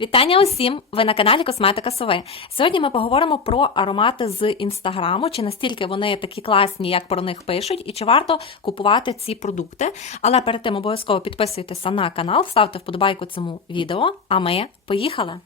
Вітання усім! Ви на каналі Косметика Сови. Сьогодні ми поговоримо про аромати з інстаграму, чи настільки вони такі класні, як про них пишуть, і чи варто купувати ці продукти. Але перед тим обов'язково підписуйтеся на канал, ставте вподобайку цьому відео. А ми поїхали!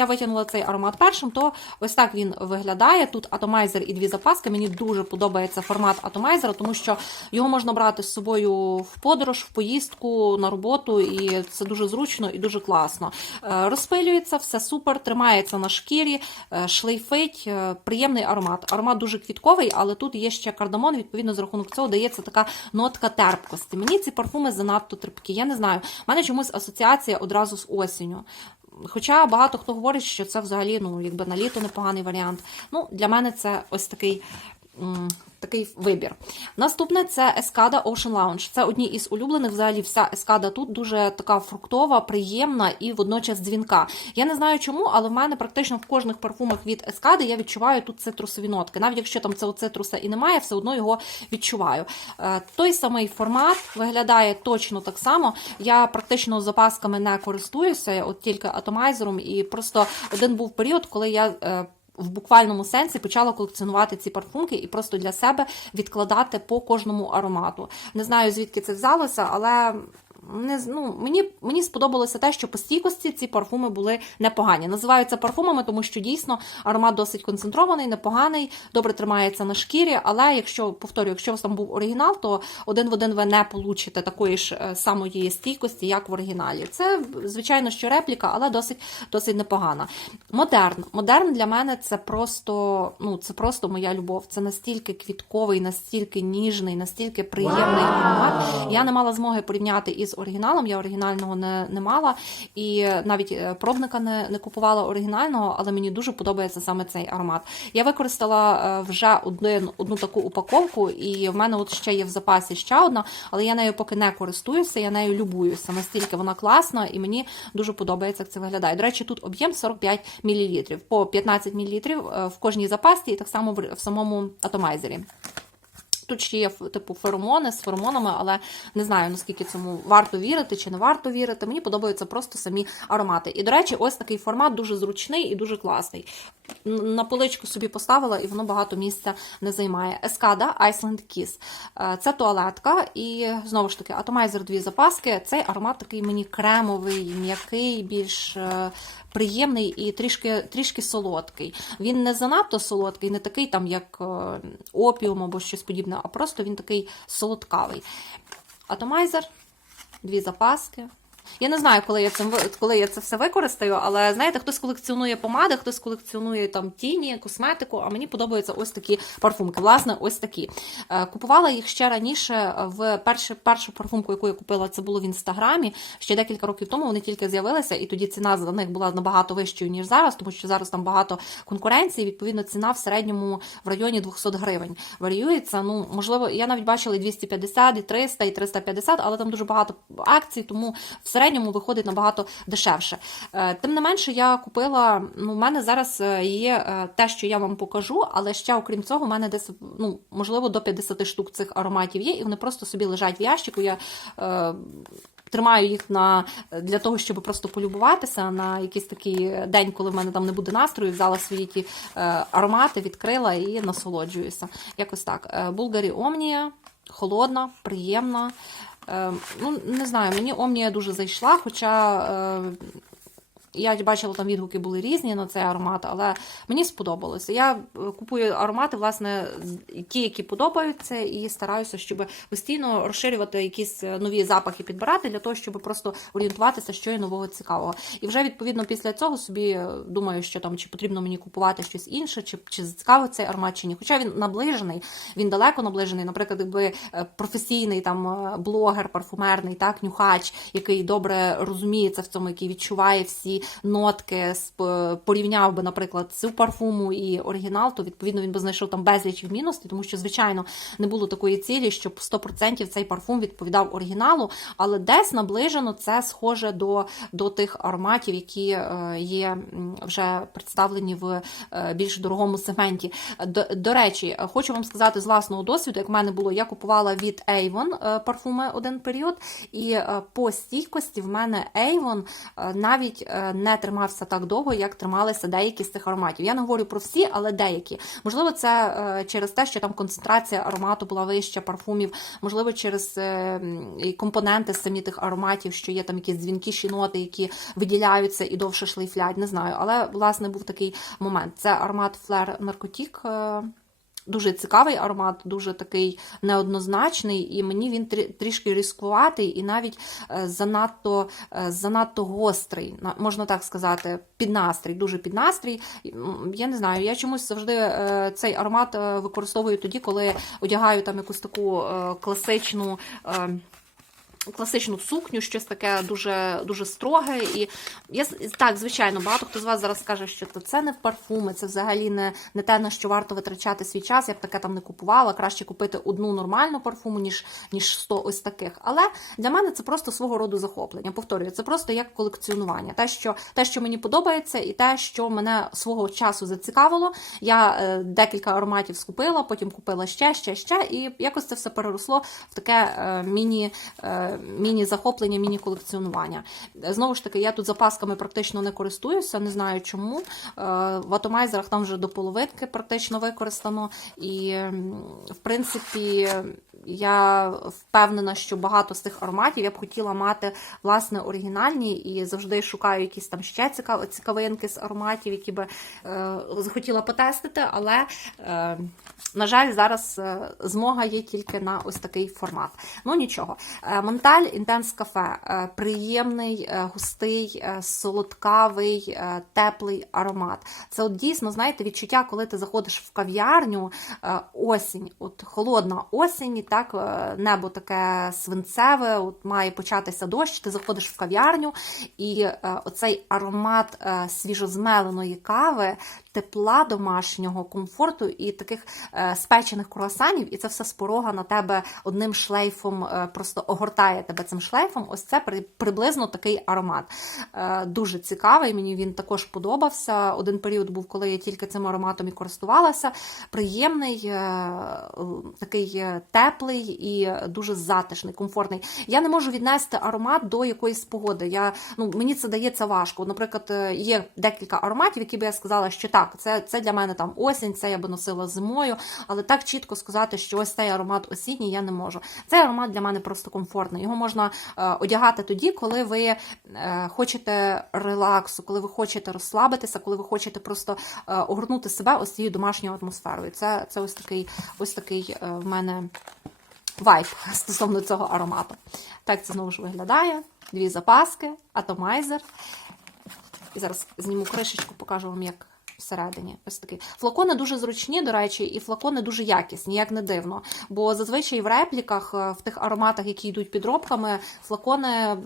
Я витягнула цей аромат першим, то ось так він виглядає. Тут атомайзер і дві запаски. Мені дуже подобається формат атомайзера, тому що його можна брати з собою в подорож, в поїздку, на роботу, і це дуже зручно і дуже класно. Е, Розпилюється, все супер, тримається на шкірі, е, шлейфить, е, приємний аромат. Аромат дуже квітковий, але тут є ще кардамон. Відповідно, за рахунок цього дається така нотка терпкості. Мені ці парфуми занадто терпкі. Я не знаю. У мене чомусь асоціація одразу з осінню. Хоча багато хто говорить, що це взагалі ну, якби на літо непоганий варіант. Ну, для мене це ось такий. Такий вибір. Наступне це Ескада Ocean Lounge. Це одні із улюблених. Взагалі, вся ескада тут дуже така фруктова, приємна і водночас дзвінка. Я не знаю чому, але в мене практично в кожних парфумах від ескади я відчуваю тут цитрусові нотки. Навіть якщо там цього цитруса і немає, все одно його відчуваю. Е, Той самий формат виглядає точно так само. Я практично запасками не користуюся, от тільки атомайзером, і просто один був період, коли я. В буквальному сенсі почала колекціонувати ці парфумки і просто для себе відкладати по кожному аромату. Не знаю звідки це взялося, але не ну, мені, мені сподобалося те, що по стійкості ці парфуми були непогані. Називаються парфумами, тому що дійсно аромат досить концентрований, непоганий, добре тримається на шкірі. Але якщо повторюю, якщо у вас там був оригінал, то один в один ви не получите такої ж е, самої стійкості, як в оригіналі. Це звичайно, що репліка, але досить досить непогана. Модерн. Модерн для мене це просто, ну це просто моя любов. Це настільки квітковий, настільки ніжний, настільки приємний аромат. Я не мала змоги порівняти із оригіналом. Я оригінального не, не мала, і навіть е, пробника не, не купувала оригінального, але мені дуже подобається саме цей аромат. Я використала е, вже один, одну таку упаковку, і в мене от ще є в запасі ще одна, але я нею поки не користуюся, я нею любуюся. Настільки вона класна, і мені дуже подобається, як це виглядає. До речі, тут об'єм 45 мл, по 15 мл в кожній запасці, і так само в самому атомайзері. Тут ще є типу феромони з феромонами, але не знаю наскільки цьому варто вірити чи не варто вірити. Мені подобаються просто самі аромати. І, до речі, ось такий формат дуже зручний і дуже класний. На поличку собі поставила, і воно багато місця не займає. Ескада Iceland Kiss. Е, Це туалетка, і знову ж таки, атомайзер дві запаски. Цей аромат такий мені кремовий, м'який, більш. е, Приємний і трішки трішки солодкий. Він не занадто солодкий, не такий там, як е, опіум або щось подібне, а просто він такий солодкавий. Атомайзер, дві запаски. Я не знаю, коли я, ви- коли я це все використаю, але знаєте, хтось колекціонує помади, хтось колекціонує там тіні, косметику, а мені подобаються ось такі парфумки. Власне, ось такі. Е, Купувала їх ще раніше в першу, першу парфумку, яку я купила, це було в інстаграмі. Ще декілька років тому вони тільки з'явилися, і тоді ціна за них була набагато вищою, ніж зараз, тому що зараз там багато конкуренції. Відповідно, ціна в середньому в районі 200 гривень варіюється. Ну, можливо, я навіть бачила і 250, і 300, і 350, але там дуже багато акцій, тому в середньому виходить набагато дешевше. Е, Тим не менше, я купила. Ну, в мене зараз е, є е, те, що я вам покажу, але ще окрім цього, в мене десь ну можливо до 50 штук цих ароматів є, і вони просто собі лежать в ящику. Я е, Тримаю їх на для того, щоб просто полюбуватися на якийсь такий день, коли в мене там не буде настрою. Взяла свої ті е, аромати, відкрила і насолоджуюся. Якось так. Булгарі Омнія, холодна, приємна. Е, ну, не знаю, мені Омнія дуже зайшла, хоча. Я бачила, там відгуки були різні на цей аромат, але мені сподобалося. Я е, купую аромати, власне, ті, які подобаються, і стараюся, щоб постійно розширювати якісь е, нові запахи, підбирати для того, щоб просто орієнтуватися, що є нового цікавого. І вже відповідно після цього собі е, думаю, що там чи потрібно мені купувати щось інше, чи, чи зацікавить цей аромат, чи ні. Хоча він наближений, він далеко наближений. Наприклад, якби професійний там блогер, парфумерний, так, нюхач, який добре розуміється в цьому, який відчуває всі нотки, порівняв би, наприклад, цю парфуму і оригінал, то відповідно він би знайшов там безліч відмінностей, тому що, звичайно, не було такої цілі, щоб 100% цей парфум відповідав оригіналу, але десь наближено це схоже до, до тих ароматів, які е, є вже представлені в е, більш дорогому сегменті. До, до речі, хочу вам сказати з власного досвіду, як в мене було, я купувала від Avon е, парфуми один період, і по стійкості в мене Avon навіть не тримався так довго, як трималися деякі з цих ароматів. Я не говорю про всі, але деякі. Можливо, це е, через те, що там концентрація аромату була вища парфумів, можливо, через е, компоненти самі тих ароматів, що є там якісь дзвінкіші ноти, які виділяються і довше шлейфлять. Не знаю. Але власне був такий момент. Це аромат Flair Narcotic. Дуже цікавий аромат, дуже такий неоднозначний, і мені він трішки різкуватий і навіть е, занадто, е, занадто гострий, можна так сказати, під настрій, дуже під настрій. Я не знаю, я чомусь завжди е, цей аромат використовую тоді, коли одягаю там якусь таку класичну. Класичну сукню, щось таке дуже дуже строге. І я так, звичайно, багато хто з вас зараз скаже, що це не в парфуми, це взагалі не, не те, на що варто витрачати свій час. Я б таке там не купувала. Краще купити одну нормальну парфуму, ніж ніж 100 ось таких. Але для мене це просто свого роду захоплення. Повторюю, це просто як колекціонування. Те, що те, що мені подобається, і те, що мене свого часу зацікавило. Я е, декілька ароматів скупила, потім купила ще, ще, ще, і якось це все переросло в таке е, міні. Е, міні-захоплення, міні-колекціонування. Знову ж таки, я тут запасками практично не користуюся, не знаю чому. Е, В атомайзерах там вже до половинки практично використано. І, в принципі, я впевнена, що багато з тих ароматів я б хотіла мати власне оригінальні і завжди шукаю якісь там ще цікавинки з ароматів, які би е, захотіла потестити, але. Е, на жаль, зараз е, змога є тільки на ось такий формат. Ну нічого. Е, Інтенс Кафе е, приємний, е, густий, е, солодкавий, теплий аромат. Це от дійсно, знаєте, відчуття, коли ти заходиш в кав'ярню, осінь, от холодна осінь, і так небо таке свинцеве, от має початися дощ, ти заходиш в кав'ярню, і оцей аромат свіжозмеленої кави, тепла домашнього комфорту і таких е, спечених круасанів, і це все з порога на тебе одним шлейфом е, просто огортає тебе цим шлейфом. Ось це при, приблизно такий аромат. Е, дуже цікавий. Мені він також подобався. Один період був, коли я тільки цим ароматом і користувалася. Приємний, такий теплий і дуже затишний, комфортний. Я не можу віднести аромат до якоїсь погоди. Я, ну, мені це дається важко. Наприклад, є декілька ароматів, які би я сказала, що так, це, це для мене там осінь, це я би носила зимою, але так чітко сказати, що ось цей аромат осінній я не можу. Цей аромат для мене просто комфортний. Його можна е, одягати тоді, коли ви е, хочете релаксу, коли ви хочете розслабитися, коли ви хочете просто е, огорнути себе ось цією домашньою атмосферою. Це, це ось такий, ось такий е, в мене вайб стосовно цього аромату. Так це знову ж виглядає. Дві запаски, атомайзер. І зараз зніму кришечку, покажу вам, як всередині. Ось такий. Флакони дуже зручні, до речі, і флакони дуже якісні, як не дивно. Бо зазвичай в репліках, е, в тих ароматах, які йдуть підробками, флакони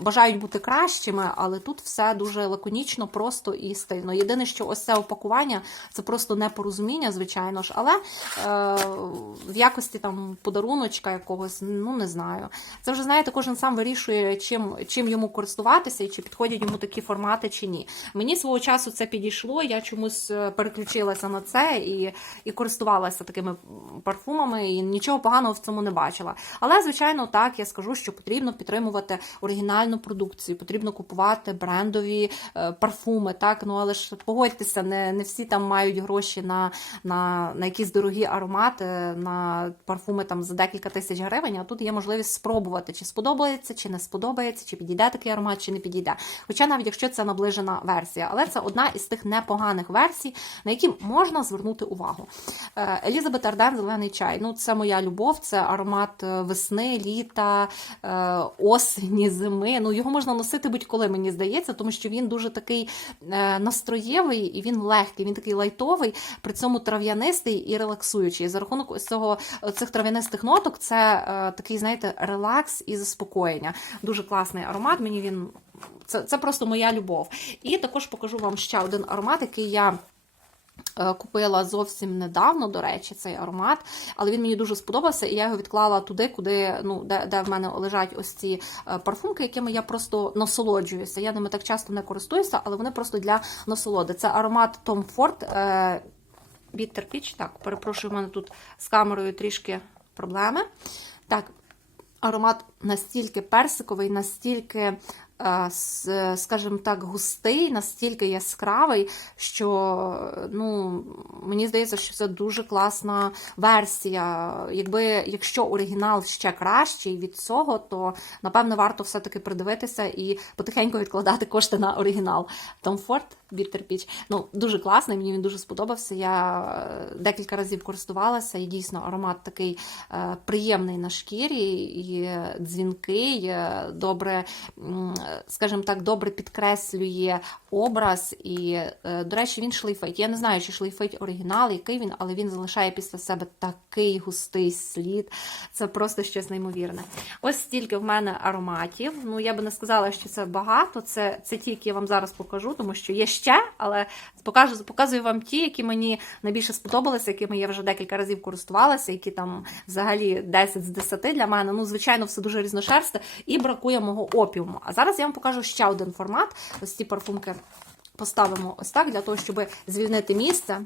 бажають бути кращими, але тут все дуже лаконічно, просто і стильно. Єдине, що ось це опакування це просто непорозуміння, звичайно ж, але е, в якості там подаруночка якогось, ну не знаю. Це вже знаєте, кожен сам вирішує, чим, чим йому користуватися і чи підходять йому такі формати чи ні. Мені свого часу це підійшло. Я чомусь е, переключилася на це і, і користувалася такими парфумами, і нічого поганого в цьому не бачила. Але, звичайно, так я скажу, що потрібно підтримувати оригінальну продукцію, потрібно купувати брендові е, парфуми. Так, ну але ж погодьтеся, не, не всі там мають гроші на, на, на якісь дорогі аромати, на парфуми там за декілька тисяч гривень. А тут є можливість спробувати, чи сподобається, чи не сподобається, чи підійде такий аромат, чи не підійде. Хоча навіть якщо це наближена версія, але це одна із тих непоганих версій, на які можна звернути увагу. Е, Елізабет Арден зелений чай. Ну, це моя любов, це аромат е, весни, літа, осені, зими. Ну, його можна носити будь-коли, мені здається, тому що він дуже такий е, настроєвий і він легкий, він такий лайтовий, при цьому трав'янистий і релаксуючий. За рахунок ось цього цих трав'янистих ноток, це е, такий, знаєте, релакс і заспокоєння. Дуже класний аромат. Мені він це, це просто моя любов. І також покажу вам ще один аромат, який я. Е, Купила зовсім недавно, до речі, цей аромат, але він мені дуже сподобався, і я його відклала туди, куди ну де, де в мене лежать ось ці е, парфумки, якими я просто насолоджуюся. Я ними так часто не користуюся, але вони просто для насолоди. Це аромат Tom Ford е, Bitter Peach. Так, перепрошую, в мене тут з камерою трішки проблеми. Так, аромат настільки персиковий, настільки, скажімо так, густий, настільки яскравий, що ну, мені здається, що це дуже класна версія. Якби якщо оригінал ще кращий від цього, то напевно варто все-таки придивитися і потихеньку відкладати кошти на оригінал. Tom Ford Bitter Peach. Ну, дуже класний, мені він дуже сподобався. Я е, декілька разів користувалася, і дійсно аромат такий е, приємний на шкірі, і дзвінкий, е, добре, скажімо так, добре підкреслює образ. І, е, до речі, він шлейфить. Я не знаю, чи шлейфить оригінал, який він, але він залишає після себе такий густий слід. Це просто щось неймовірне. Ось стільки в мене ароматів. Ну, я би не сказала, що це багато. Це, це ті, які я вам зараз покажу, тому що є ще, але покажу, показую вам ті, які мені найбільше сподобалися, якими я вже декілька разів користувалася, які там взагалі 10 з 10 для мене. Ну, звичайно, все дуже різношерсте і бракує мого опіуму. А зараз я вам покажу ще один формат. Ось ці парфумки поставимо ось так, для того, щоб звільнити місце.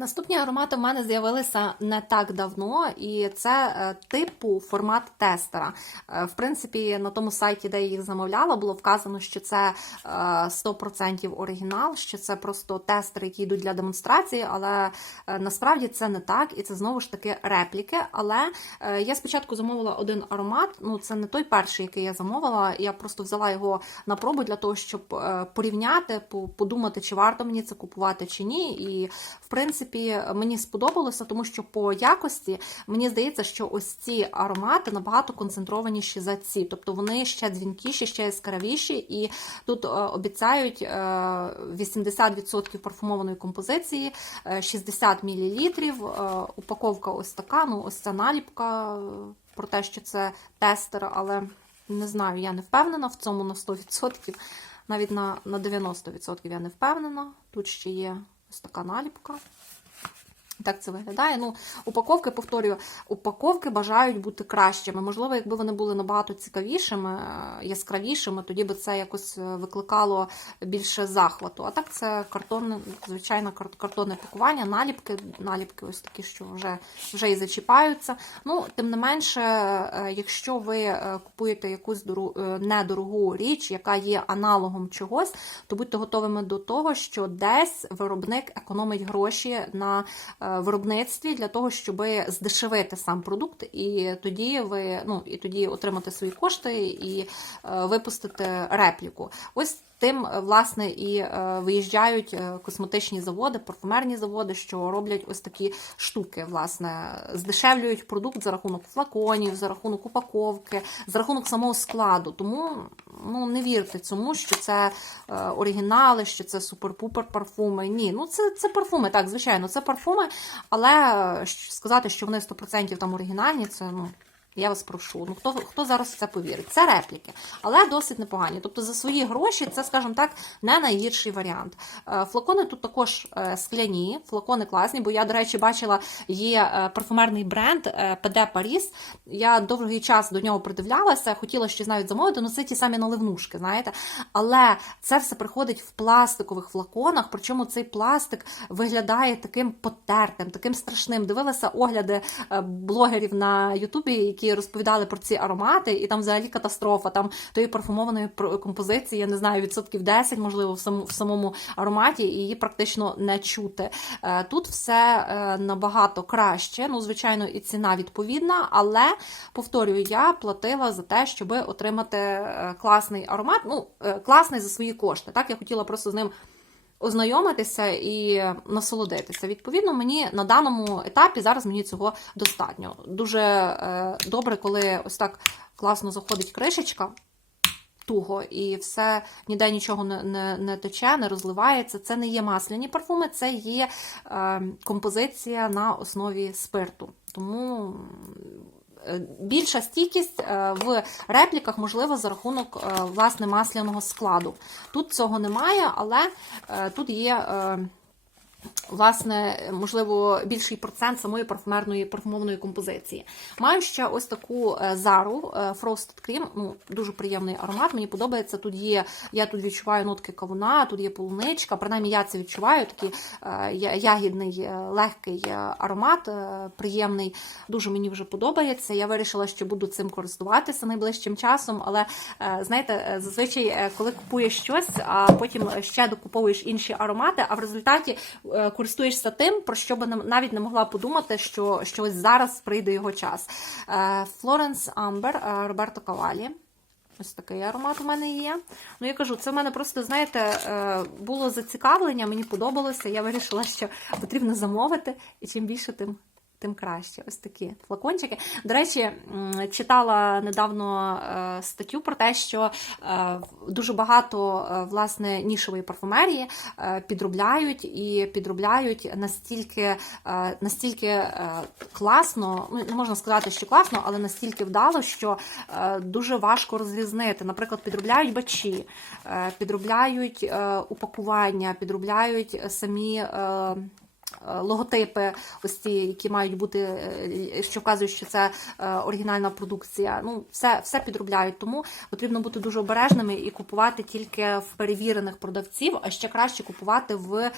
Наступні аромати в мене з'явилися не так давно, і це е, типу формат тестера. Е, В принципі, на тому сайті, де я їх замовляла, було вказано, що це е, 100% оригінал, що це просто тестери, які йдуть для демонстрації, але е, насправді це не так, і це знову ж таки репліки. Але е, я спочатку замовила один аромат. Ну, це не той перший, який я замовила. Я просто взяла його на пробу для того, щоб е, порівняти, подумати, чи варто мені це купувати чи ні. І в принципі, мені сподобалося, тому що по якості мені здається, що ось ці аромати набагато концентрованіші за ці. Тобто вони ще дзвінкіші, ще яскравіші, і тут е, обіцяють е, 80% парфумованої композиції, е, 60 мл. Е, упаковка ось така. Ну, ось ця наліпка е, про те, що це тестер, але не знаю, я не впевнена в цьому на 100%. Навіть на, на 90% я не впевнена. Тут ще є ось така наліпка. Так це виглядає. Ну, упаковки, повторюю, упаковки бажають бути кращими. Можливо, якби вони були набагато цікавішими, яскравішими, тоді би це якось е, викликало більше захвату. А так це картонне, звичайно, кар- картонне пакування, наліпки, наліпки ось такі, що вже, вже і зачіпаються. Ну, тим не менше, е, якщо ви е, купуєте якусь дору- недорогу річ, яка є аналогом чогось, то будьте готовими до того, що десь виробник економить гроші на виробництві для того, щоб здешевити сам продукт, і тоді ви ну і тоді отримати свої кошти і е, випустити репліку. Ось тим, е, власне, і е, виїжджають е, косметичні заводи, парфумерні заводи, що роблять ось такі штуки, власне, здешевлюють продукт за рахунок флаконів, за рахунок упаковки, за рахунок самого складу. Тому ну не вірте цьому, що це оригінали, що це супер-пупер парфуми. Ні, ну це, це парфуми, так, звичайно, це парфуми, але сказати, що вони 100% там оригінальні, це ну. Я вас прошу. Ну хто хто зараз в це повірить? Це репліки, але досить непогані. Тобто за свої гроші це, скажімо так, не найгірший варіант. Е, Флакони тут також е, скляні, флакони класні, бо я, до речі, бачила, є е, парфумерний бренд PD Paris. Я довгий час до нього придивлялася, хотіла щось навіть замовити, ну це ті самі наливнушки, знаєте. Але це все приходить в пластикових флаконах, причому цей пластик виглядає таким потертим, таким страшним. Дивилася огляди блогерів на Ютубі, які розповідали про ці аромати, і там взагалі катастрофа. Там тої парфумованої композиції, я не знаю, відсотків 10, можливо, в самому, ароматі, і її практично не чути. Е, Тут все е, набагато краще. Ну, звичайно, і ціна відповідна, але повторюю, я платила за те, щоб отримати е, класний аромат. Ну, класний за свої кошти. Так, я хотіла просто з ним ознайомитися і насолодитися. Відповідно, мені на даному етапі зараз мені цього достатньо. Дуже е, добре, коли ось так класно заходить кришечка. Туго і все ніде нічого не, не, не тече, не розливається. Це не є масляні парфуми, це є е, композиція на основі спирту. Тому більша стійкість е, в репліках можливо за рахунок е, власне масляного складу. Тут цього немає, але е, тут є. Власне, можливо, більший процент самої парфумерної парфумованої композиції. Маю ще ось таку е, зару е, Frosted Cream, ну дуже приємний аромат. Мені подобається. Тут є, я тут відчуваю нотки кавуна, тут є полуничка. Принаймні я це відчуваю. Такий е, ягідний, легкий аромат, приємний. Дуже мені вже подобається. Я вирішила, що буду цим користуватися найближчим часом. Але знаєте, зазвичай, коли купуєш щось, а потім ще докуповуєш інші аромати, а в результаті користуєшся тим, про що би навіть не могла подумати, що, що ось зараз прийде його час. Флоренс Амбер Роберто Кавалі. Ось такий аромат у мене є. Ну, я кажу, це в мене просто, знаєте, е, було зацікавлення, мені подобалося. Я вирішила, що потрібно замовити, і чим більше, тим. Тим краще, ось такі флакончики. До речі, читала недавно е, статтю про те, що е, дуже багато е, власне нішової парфумерії підробляють і підробляють настільки, настільки класно, ну не можна сказати, що класно, але настільки вдало, що дуже важко розрізнити. Наприклад, підробляють бачі, підробляють упакування, підробляють самі. Е, Логотипи, ось ці, які мають бути, е, що вказують, що це е, оригінальна продукція. Ну, все, все підробляють. Тому потрібно бути дуже обережними і купувати тільки в перевірених продавців, а ще краще купувати в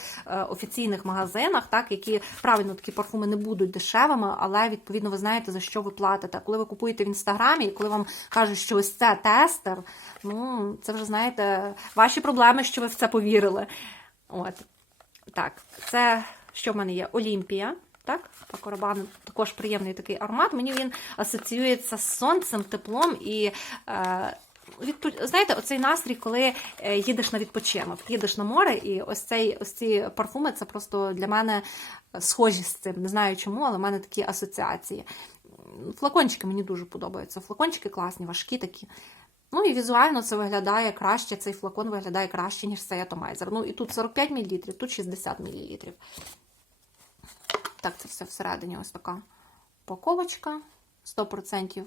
офіційних магазинах, так які правильно такі парфуми не будуть дешевими, але відповідно ви знаєте за що ви платите. Коли ви купуєте в інстаграмі, і коли вам кажуть, що ось це тестер, ну це вже знаєте ваші проблеми, що ви в це повірили. От так, це що в мене є? Олімпія. Так, Пако Рабан також приємний такий аромат. Мені він асоціюється з сонцем, теплом і. Е. Знаєте, оцей настрій, коли е, їдеш на відпочинок, їдеш на море, і ось цей ось ці парфуми це просто для мене схожі з цим. Не знаю чому, але в мене такі асоціації. Флакончики мені дуже подобаються. Флакончики класні, важкі такі. Ну і візуально це виглядає краще, цей флакон виглядає краще, ніж цей атомайзер. Ну і тут 45 мл, тут 60 мл. Так, це все всередині ось така упаковочка. 100%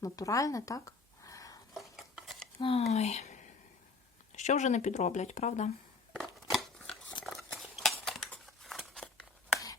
натуральне, так? Ой. Що вже не підроблять, правда?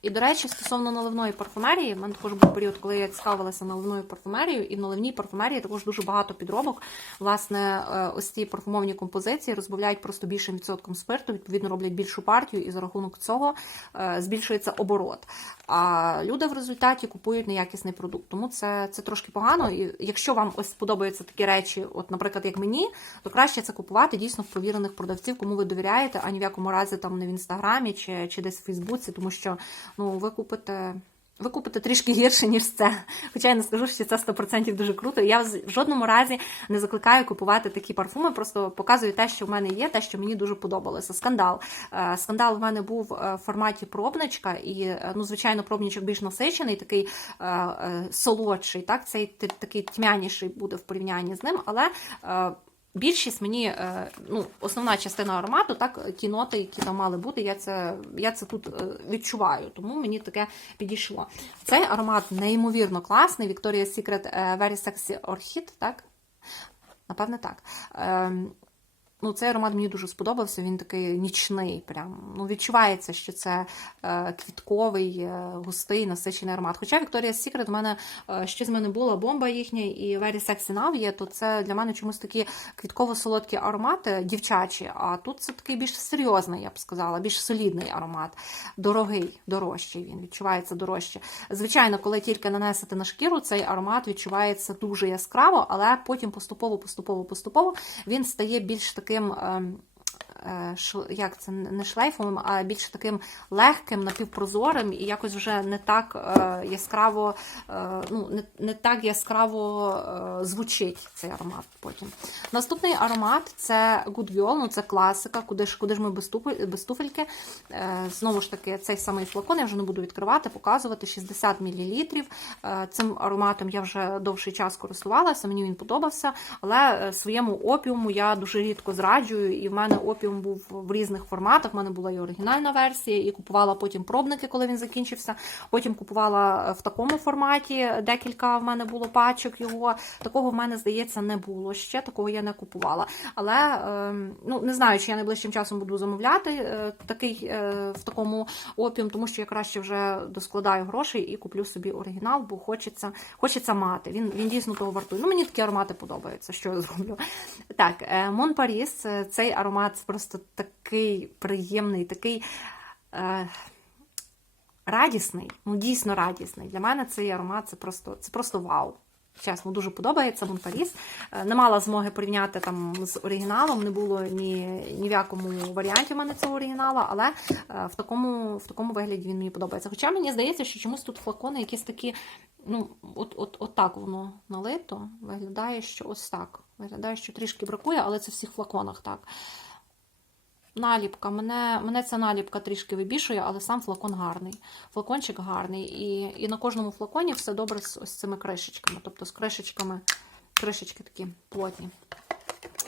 І, до речі, стосовно наливної парфумерії, в мене також був період, коли я цікавилася наливною парфумерією, і в наливній парфумерії також дуже багато підробок. Власне, е, ось ці парфумовні композиції розбавляють просто більшим відсотком спирту, відповідно роблять більшу партію, і за рахунок цього е, збільшується оборот. А люди в результаті купують неякісний продукт. Тому це, це трошки погано. І якщо вам ось сподобаються такі речі, от, наприклад, як мені, то краще це купувати дійсно в повірених продавців, кому ви довіряєте, а ні в якому разі там не в інстаграмі чи, чи десь в Фейсбуці, тому що ну, ви купите. Ви купите трішки гірше, ніж це. Хоча я не скажу, що це 100% дуже круто. Я в жодному разі не закликаю купувати такі парфуми, просто показую те, що в мене є, те, що мені дуже подобалося. Скандал. Е, Скандал в мене був е, в форматі пробничка, і, е, ну, звичайно, пробничок більш насичений, такий солодший, так, цей такий тьмяніший буде в порівнянні з ним, але. Більшість мені, е, ну, основна частина аромату, так, ті ноти, які там мали бути, я це, я це тут е, відчуваю, тому мені таке підійшло. Цей аромат неймовірно класний. Victoria's Secret е, Very Sexy Orchid, так? Напевне, так. Ну, цей аромат мені дуже сподобався. Він такий нічний. Прям ну відчувається, що це е, квітковий, е, густий, насичений аромат. Хоча Victoria's Secret в мене е, ще з мене була бомба їхня і Very Sexy Now є, то це для мене чомусь такі квітково-солодкі аромати, дівчачі. А тут це такий більш серйозний, я б сказала, більш солідний аромат. Дорогий, дорожчий. Він відчувається дорожче. Звичайно, коли тільки нанесете на шкіру, цей аромат відчувається дуже яскраво, але потім поступово, поступово, поступово він стає більш таким. Ем, е, ш- Як це не шлейфовим, а більш таким легким, напівпрозорим, і якось вже не так е, яскраво, е, ну не, не так яскраво е, звучить цей аромат потім. Наступний аромат це Good Girl, ну це класика, куди ж куди ж ми без, туфель- без туфельки. Е, знову ж таки, цей самий флакон я вже не буду відкривати, показувати 60 мл. Е, цим ароматом я вже довший час користувалася, мені він подобався, але е, своєму опіуму я дуже рідко зраджую, і в мене опіум був в різних форматах. У мене була і оригінальна версія, і купувала потім пробники, коли він закінчився. Потім купувала е, в такому форматі. Декілька в мене було пачок його. Такого в мене, здається, не було ще. Такого я не купувала. Але е, ну не знаю, чи я найближчим часом буду замовляти е, такий е, в такому опіум, тому що я краще вже доскладаю грошей і куплю собі оригінал, бо хочеться, хочеться мати. Він, він дійсно того вартує. Ну, мені такі аромати подобаються, що я зроблю. Так, е, Мон е, цей аромат просто такий приємний, такий. Е, Радісний, ну дійсно радісний. Для мене цей аромат це просто, це просто вау. Чесно, дуже подобається Мон Паріс. Е, Не мала змоги порівняти там з оригіналом, не було ні, ні в якому варіанті в мене цього оригіналу, але е, в такому, в такому вигляді він мені подобається. Хоча мені здається, що чомусь тут флакони якісь такі, ну, от, от, от так воно налито. Виглядає, що ось так. Виглядає, що трішки бракує, але це в всіх флаконах так. Наліпка. Мене, мене ця наліпка трішки вибішує, але сам флакон гарний. Флакончик гарний. І, і на кожному флаконі все добре з ось цими кришечками. Тобто з кришечками, кришечки такі плотні.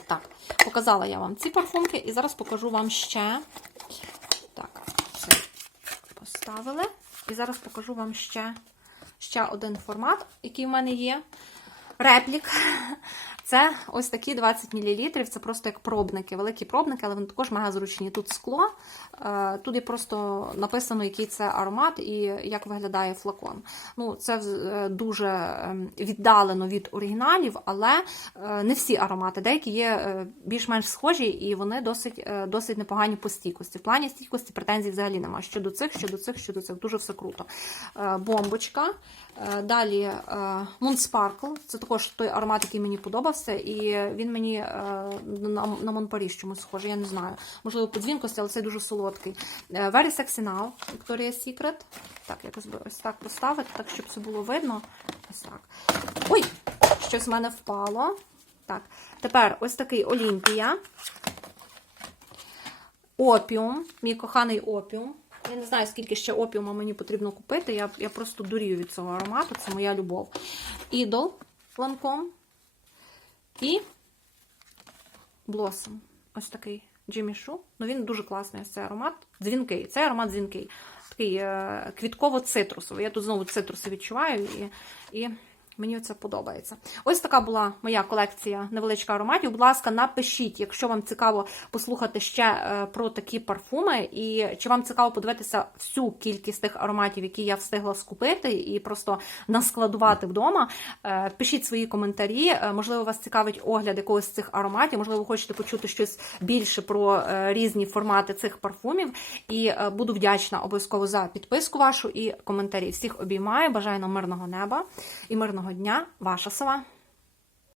Так, показала я вам ці парфумки, і зараз покажу вам ще. Так, це поставили. І зараз покажу вам ще, ще один формат, який в мене є. Реплік. Це ось такі 20 мл, це просто як пробники, великі пробники, але вони також мега зручні. Тут скло, е, тут є просто написано, який це аромат і як виглядає флакон. Ну, Це е, дуже ем, віддалено від оригіналів, але е, не всі аромати. Деякі є більш-менш схожі, і вони досить, досить непогані по стійкості. В плані стійкості претензій взагалі немає. Щодо цих, щодо цих, щодо цих. Дуже все круто. Бомбочка. Далі Moon Sparkle. Це також той аромат, який мені подобався, і він мені е, на, на Монпаріж чомусь схожий, я не знаю. Можливо, по дзвінкості, але цей дуже солодкий. Е, Very Sexy Now, Victoria's Secret. Так, якось ось так поставити, так, щоб це було видно. Ось так. Ой, щось в мене впало. Так, тепер ось такий Олімпія. Опіум, мій коханий опіум. Я не знаю, скільки ще опіума мені потрібно купити. Я, я просто дурію від цього аромату, це моя любов. Ідол ланком. І Блосом. Ось такий Джиммі Шу. Ну, він дуже класний ось цей аромат. Дзвінкий. Цей аромат дзвінкий. Такий е, квітково-цитрусовий. Я тут знову цитруси відчуваю і. і... Мені це подобається. Ось така була моя колекція невеличка ароматів. Будь ласка, напишіть, якщо вам цікаво послухати ще е, про такі парфуми, і чи вам цікаво подивитися всю кількість тих ароматів, які я встигла скупити, і просто наскладувати вдома. Е, Пишіть свої коментарі. Е, Можливо, вас цікавить огляд якогось з цих ароматів. Можливо, ви хочете почути щось більше про різні формати цих парфумів. І буду вдячна обов'язково за підписку вашу і коментарі. Всіх обіймаю. Бажаю нам мирного неба і мирного дня. Ваша сова.